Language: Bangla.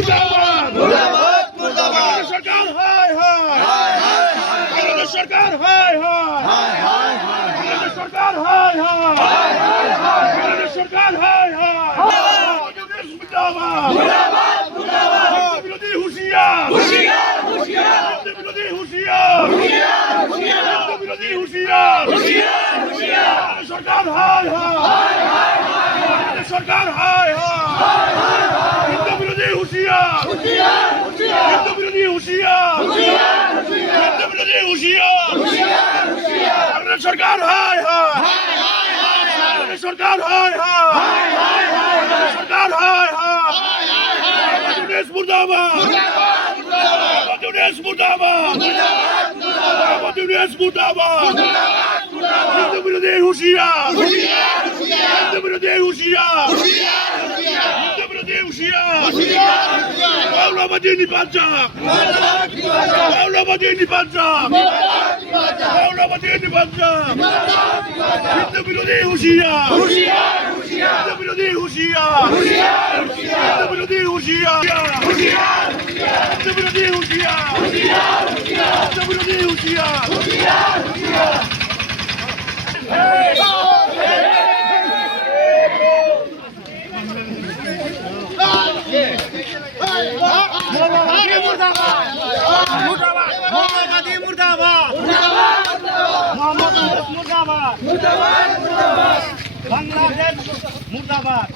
মুর্দাবাদ মুর্দাবাদ মুর্দাবাদ সরকার হায় হায় বাংলাদেশ সরকার হায় হায় বাংলাদেশ সরকার হায় হায় বাংলাদেশ সরকার হায় হায় মুর্দাবাদ মুর্দাবাদ মুর্দাবাদ বিরোধী হুঁশিয়ার হুশিয়ার হুশিয়ার বিরোধী হুঁশিয়ার বিরোধী হুঁশিয়ার হুশিয়ার সরকার হায় হায় সরকার হায় হায় বিরোধী হুঁশিয়ার বিরোধী হুঁশিয়ার বিরোধী হুঁশিয়ার সরকার হায় হায় সরকার হায় হায় সরকার হায় হায় দেশ মুর্দাবাদ দেশ মুর্দাবাদ দেশ মুর্দাবাদ বিরোধী হুঁশিয়ার বিরোধী হুঁশিয়ার বিরোধী হুঁশিয়ার মাওলাবাদী নিপাঞ্জাব মাওলাবাদী নিপাঞ্জাব মাওলাবাদী নিপাঞ্জাব বিরোধী হুঁশিয়ার বিরোধী হুঁশিয়ার বিরোধী হুঁশিয়ার বিরোধী হুঁশিয়ার বিরোধী হুঁশিয়ার বাংলাদেশ মুর্দাবাদ।